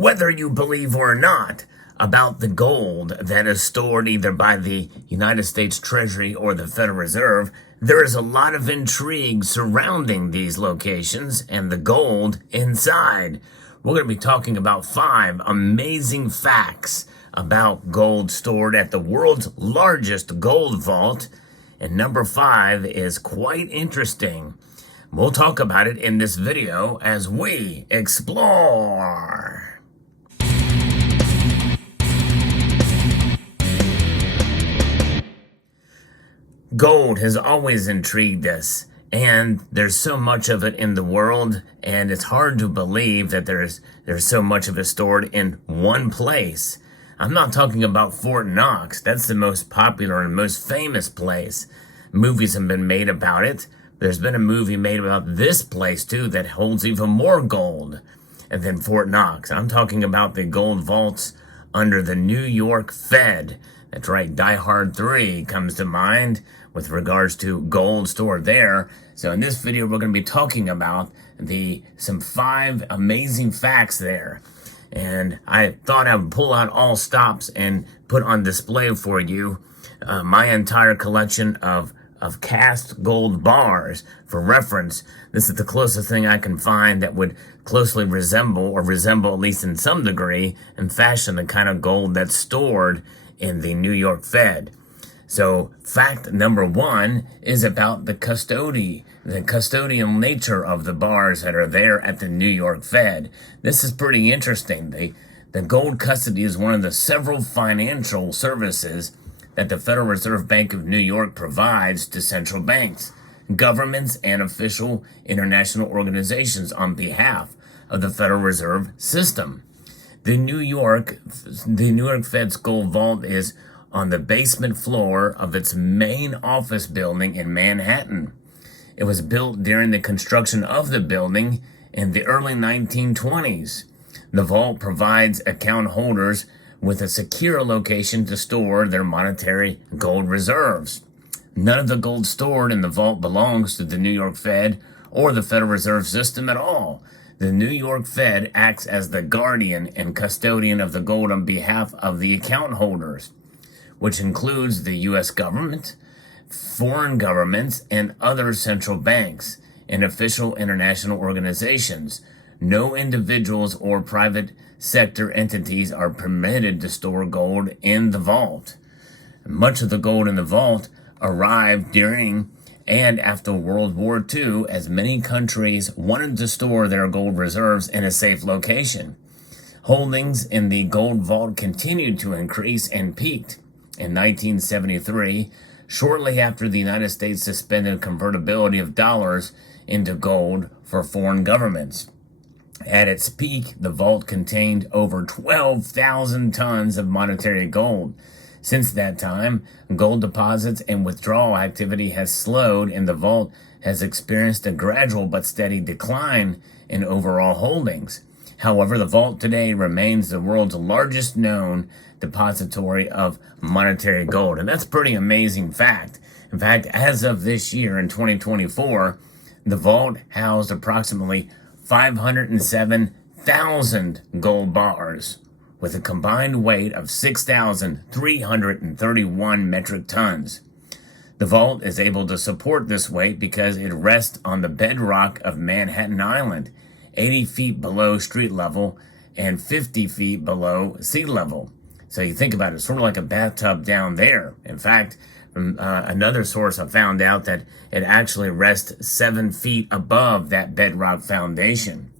Whether you believe or not about the gold that is stored either by the United States Treasury or the Federal Reserve, there is a lot of intrigue surrounding these locations and the gold inside. We're going to be talking about 5 amazing facts about gold stored at the world's largest gold vault. And number 5 is quite interesting. We'll talk about it in this video as we explore. Gold has always intrigued us, and there's so much of it in the world, and it's hard to believe that there's so much of it stored in one place. I'm not talking about Fort Knox. That's the most popular and most famous place. Movies have been made about it. There's been a movie made about this place too that holds even more gold than Fort Knox. I'm talking about the gold vaults under the New York Fed. That's right, Die Hard 3 comes to mind with regards to gold stored there. So in this video, we're going to be talking about some 5 amazing facts there. And I thought I would pull out all stops and put on display for you my entire collection of cast gold bars. For reference, this is the closest thing I can find that would closely resemble at least in some degree and fashion the kind of gold that's stored in the New York Fed. So fact number 1 is about the custodial nature of the bars that are there at the New York Fed. This is pretty interesting. The gold custody is one of the several financial services that the Federal Reserve Bank of New York provides to central banks, governments, and official international organizations on behalf of the Federal Reserve System. The New York Fed's gold vault is on the basement floor of its main office building in Manhattan. It was built during the construction of the building in the early 1920s. The vault provides account holders with a secure location to store their monetary gold reserves. None of the gold stored in the vault belongs to the New York Fed or the Federal Reserve System at all. The New York Fed acts as the guardian and custodian of the gold on behalf of the account holders, which includes the U.S. government, foreign governments, and other central banks and official international organizations. No individuals or private sector entities are permitted to store gold in the vault. Much of the gold in the vault arrived during and after World War II, as many countries wanted to store their gold reserves in a safe location. Holdings in the gold vault continued to increase and peaked in 1973, shortly after the United States suspended convertibility of dollars into gold for foreign governments. At its peak, the vault contained over 12,000 tons of monetary gold. Since that time, gold deposits and withdrawal activity has slowed, and the vault has experienced a gradual but steady decline in overall holdings. However, the vault today remains the world's largest known depository of monetary gold. And that's a pretty amazing fact. In fact, as of this year in 2024, the vault housed approximately 507,000 gold bars with a combined weight of 6,331 metric tons. The vault is able to support this weight because it rests on the bedrock of Manhattan Island, 80 feet below street level and 50 feet below sea level. So you think about it, it's sort of like a bathtub down there. In fact, from another source, I found out that it actually rests 7 feet above that bedrock foundation.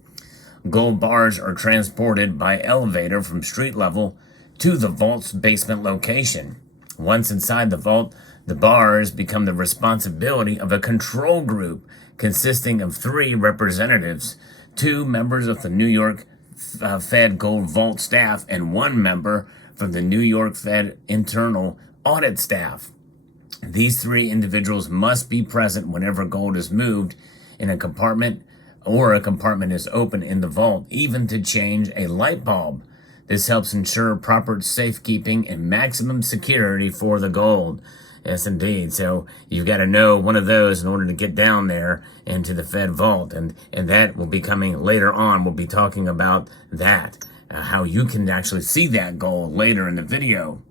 Gold bars are transported by elevator from street level to the vault's basement location. Once inside the vault, the bars become the responsibility of a control group consisting of 3 representatives, 2 members of the New York Fed Gold Vault staff, and 1 member from the New York Fed internal audit staff. These 3 individuals must be present whenever gold is moved in a compartment or a compartment is open in the vault, even to change a light bulb. This helps ensure proper safekeeping and maximum security for the gold. Yes, indeed. So you've got to know one of those in order to get down there into the Fed vault. And that will be coming later on. We'll be talking about that. how you can actually see that gold later in the video.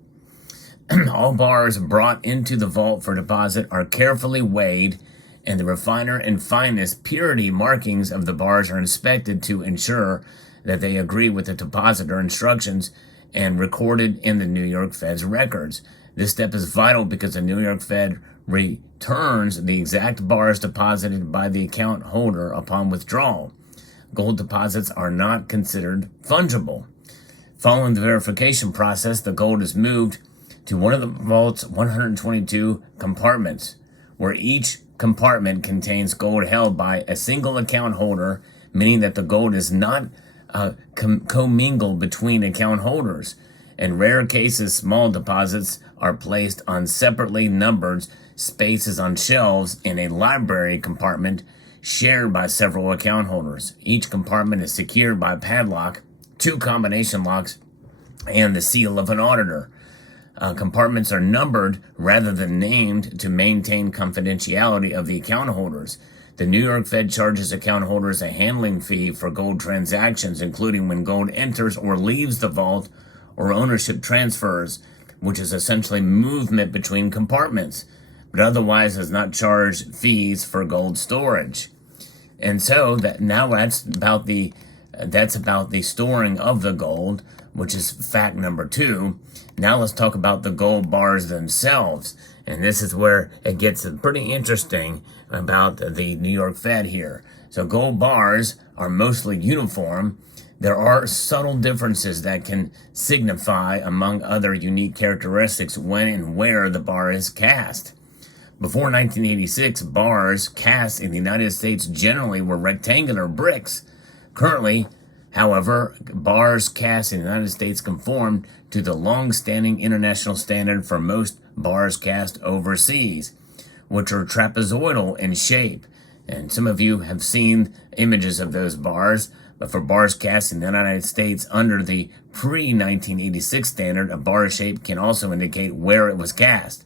All bars brought into the vault for deposit are carefully weighed, and the refiner and finest purity markings of the bars are inspected to ensure that they agree with the depositor instructions and recorded in the New York Fed's records. This step is vital because the New York Fed returns the exact bars deposited by the account holder upon withdrawal. Gold deposits are not considered fungible. Following the verification process, the gold is moved to one of the vault's 122 compartments, where each compartment contains gold held by a single account holder, meaning that the gold is not commingled between account holders. In rare cases, small deposits are placed on separately numbered spaces on shelves in a library compartment shared by several account holders. Each compartment is secured by a padlock, 2 combination locks, and the seal of an auditor. Compartments are numbered rather than named to maintain confidentiality of the account holders. The New York Fed charges account holders a handling fee for gold transactions, including when gold enters or leaves the vault or ownership transfers, which is essentially movement between compartments, but otherwise does not charge fees for gold storage. And so that's about the storing of the gold, which is fact number 2. Now let's talk about the gold bars themselves. And this is where it gets pretty interesting about the New York Fed here. So gold bars are mostly uniform. There are subtle differences that can signify, among other unique characteristics, when and where the bar is cast. Before 1986, bars cast in the United States generally were rectangular bricks. Currently, however, bars cast in the United States conform to the long-standing international standard for most bars cast overseas, which are trapezoidal in shape. And some of you have seen images of those bars, but for bars cast in the United States under the pre-1986 standard, a bar shape can also indicate where it was cast.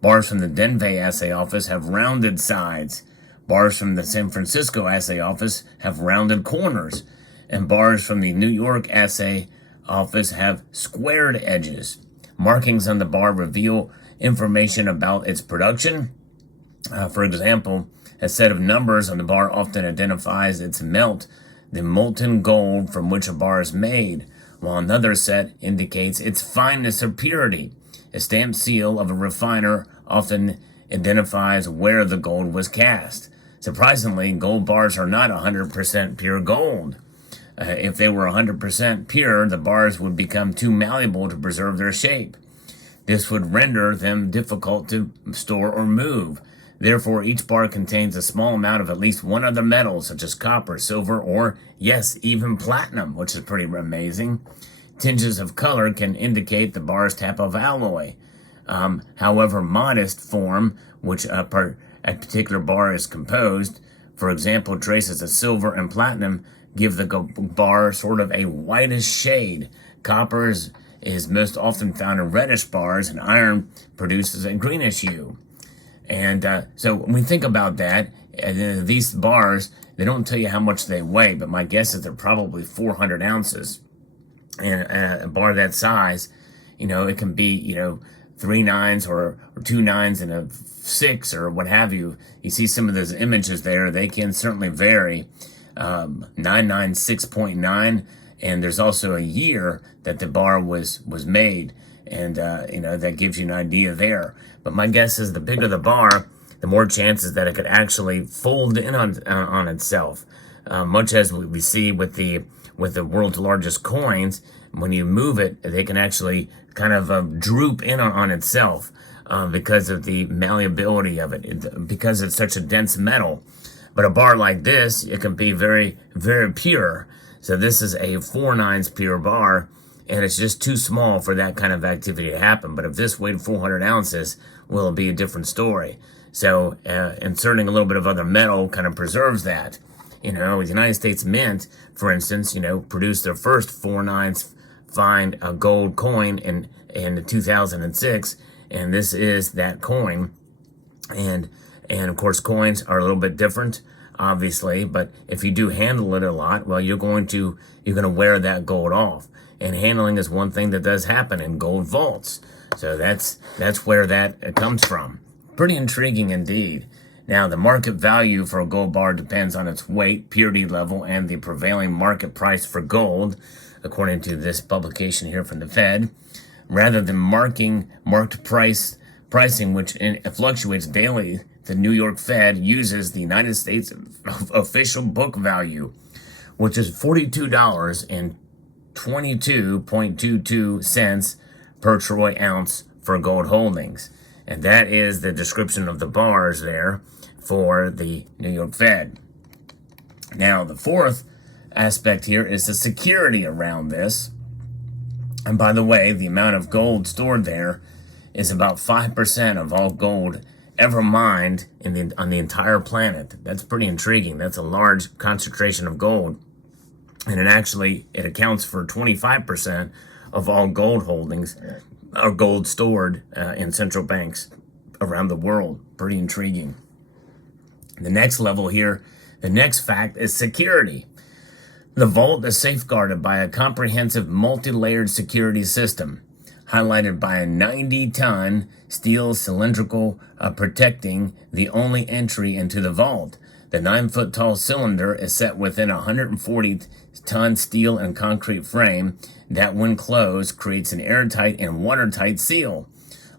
Bars from the Denver assay office have rounded sides. Bars from the San Francisco assay office have rounded corners. And bars from the New York assay office have squared edges. Markings on the bar reveal information about its production. For example, a set of numbers on the bar often identifies its melt, the molten gold from which a bar is made, while another set indicates its fineness or purity. A stamped seal of a refiner often identifies where the gold was cast. Surprisingly, gold bars are not 100% pure gold. If they were 100% pure, the bars would become too malleable to preserve their shape. This would render them difficult to store or move. Therefore, each bar contains a small amount of at least one other metal, such as copper, silver, or, yes, even platinum, which is pretty amazing. Tinges of color can indicate the bar's type of alloy. However, modest form, which a particular bar is composed, for example, traces of silver and platinum, give the bar sort of a whitish shade. Copper is most often found in reddish bars, and iron produces a greenish hue. And so when we think about that, these bars, they don't tell you how much they weigh, but my guess is they're probably 400 ounces. And a bar that size, it can be, 3 nines or 2 nines and a 6 or what have you. You see some of those images there, they can certainly vary. 996.9, and there's also a year that the bar was made, and that gives you an idea there. But my guess is the bigger the bar, the more chances that it could actually fold in on itself, much as we see with the world's largest coins. When you move it, they can actually kind of droop in on itself because of the malleability of it, because it's such a dense metal. But a bar like this, it can be very, very pure. So this is a 4 nines pure bar, and it's just too small for that kind of activity to happen. But if this weighed 400 ounces, well, it'll be a different story. So inserting a little bit of other metal kind of preserves that. The United States Mint, for instance, produced their first 4 nines fine gold coin in 2006, and this is that coin. And of course, coins are a little bit different. obviously, but if you do handle it a lot, well, you're going to wear that gold off. And handling is one thing that does happen in gold vaults. So that's where that comes from. Pretty intriguing indeed. Now, the market value for a gold bar depends on its weight, purity level, and the prevailing market price for gold, according to this publication here from the Fed. Rather than marked pricing, which fluctuates daily, the New York Fed uses the United States official book value, which is $42.22 per troy ounce for gold holdings. And that is the description of the bars there for the New York Fed. Now, the fourth aspect here is the security around this. And by the way, the amount of gold stored there is about 5% of all gold ever mined on the entire planet. That's pretty intriguing. That's a large concentration of gold. And it accounts for 25% of all gold holdings or gold stored in central banks around the world. Pretty intriguing. The next level here, the next fact is security. The vault is safeguarded by a comprehensive multi-layered security system, highlighted by a 90-ton steel cylindrical protecting the only entry into the vault. The 9-foot-tall cylinder is set within a 140-ton steel and concrete frame that, when closed, creates an airtight and watertight seal.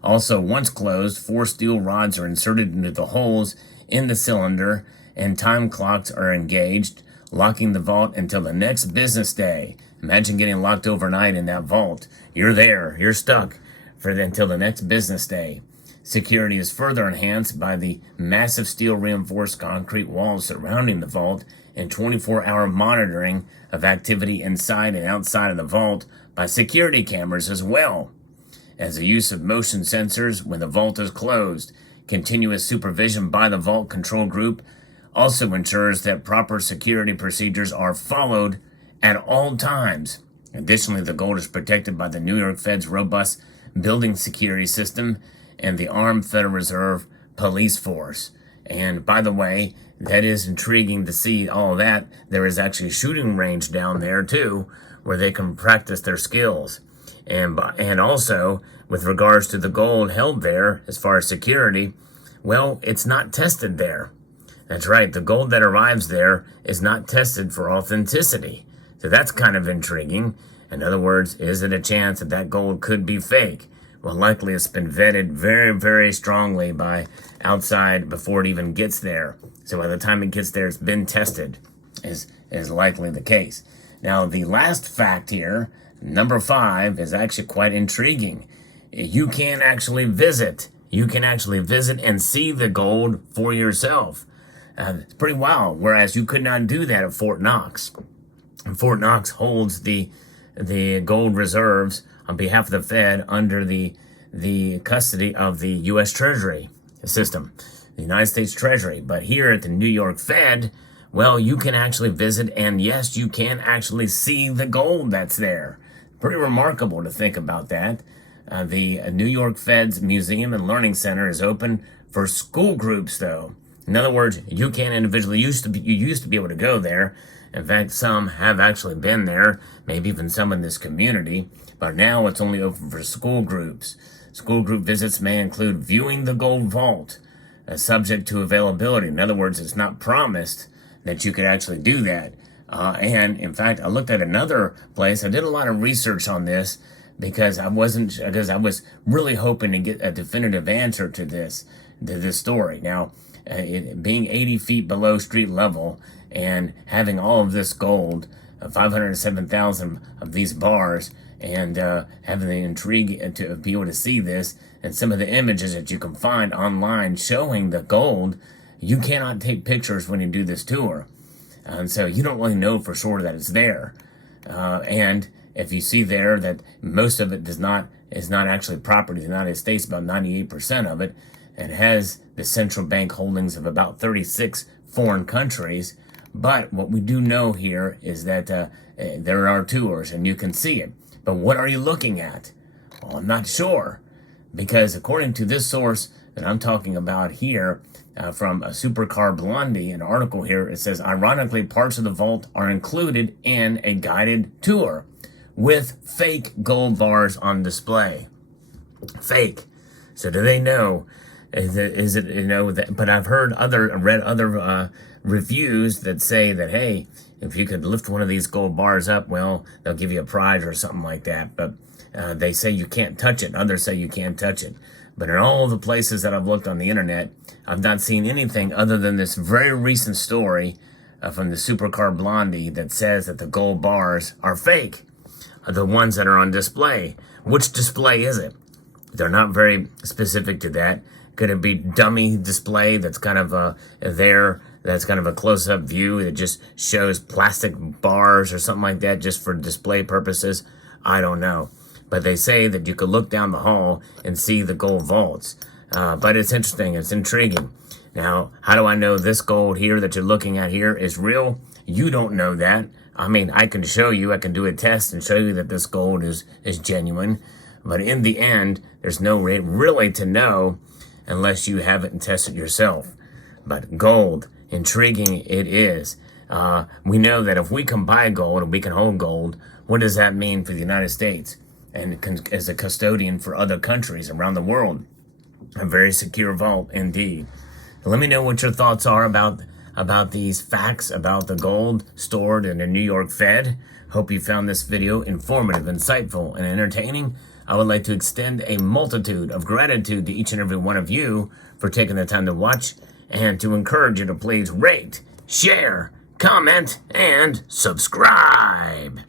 Also, once closed, 4 steel rods are inserted into the holes in the cylinder, and time clocks are engaged, locking the vault until the next business day. Imagine getting locked overnight in that vault. You're there. You're stuck until the next business day. Security is further enhanced by the massive steel reinforced concrete walls surrounding the vault and 24-hour monitoring of activity inside and outside of the vault by security cameras as well as the use of motion sensors when the vault is closed. Continuous supervision by the vault control group also ensures that proper security procedures are followed at all times. Additionally, the gold is protected by the New York Fed's robust building security system and the Armed Federal Reserve Police Force. And by the way, that is intriguing to see all that. There is actually a shooting range down there too, where they can practice their skills. And also, with regards to the gold held there, as far as security, well, it's not tested there. That's right, the gold that arrives there is not tested for authenticity. So that's kind of intriguing. In other words, is it a chance that that gold could be fake? Well, likely it's been vetted very, very strongly by outside before it even gets there. So by the time it gets there, it's been tested, is likely the case. Now, the last fact here, number 5, is actually quite intriguing. You can actually visit and see the gold for yourself. It's pretty wild, whereas you could not do that at Fort Knox. And Fort Knox holds the gold reserves on behalf of the Fed under the custody of the U.S. Treasury system, the United States Treasury. But here at the New York Fed, well, you can actually visit, and yes, you can actually see the gold that's there. Pretty remarkable to think about that. The New York Fed's Museum and Learning Center is open for school groups, though. In other words, you can individually, you used to be able to go there. In fact, some have actually been there, maybe even some in this community, but now it's only open for school groups. School group visits may include viewing the gold vault, subject to availability. In other words, it's not promised that you could actually do that. And in fact, I looked at another place. I did a lot of research on this because I was really hoping to get a definitive answer to this story. Now, it being 80 feet below street level and having all of this gold, 507,000 of these bars, and having the intrigue to be able to see this, and some of the images that you can find online showing the gold, you cannot take pictures when you do this tour. And so you don't really know for sure that it's there. And if you see there that most of it is not actually property of the United States, about 98% of it, and has the central bank holdings of about 36 foreign countries. But what we do know here is that there are tours and you can see it. But what are you looking at? Well, I'm not sure, because according to this source that I'm talking about here, from a Supercar Blondie, an article here. It says, ironically, parts of the vault are included in a guided tour with fake gold bars on display. Fake. So do they know? Is it that? But I've read other reviews that say that, hey, if you could lift one of these gold bars up, well, they'll give you a prize or something like that. But they say you can't touch it. Others say you can't touch it. But in all the places that I've looked on the internet, I've not seen anything other than this very recent story from the Supercar Blondie that says that the gold bars are fake, the ones that are on display. Which display is it? They're not very specific to that. Could it be dummy display that's kind of that's kind of a close-up view that just shows plastic bars or something like that just for display purposes? I don't know. But they say that you could look down the hall and see the gold vaults. But it's interesting. It's intriguing. Now, how do I know this gold here that you're looking at here is real? You don't know that. I mean, I can show you. I can do a test and show you that this gold is genuine. But in the end, there's no way really to know unless you have it and test it yourself. But gold, intriguing it is. We know that if we can buy gold and we can hold gold, what does that mean for the United States? And as a custodian for other countries around the world. A very secure vault indeed. Let me know what your thoughts are about these facts about the gold stored in the New York Fed. Hope you found this video informative, insightful, and entertaining. I would like to extend a multitude of gratitude to each and every one of you for taking the time to watch, and to encourage you to please rate, share, comment, and subscribe.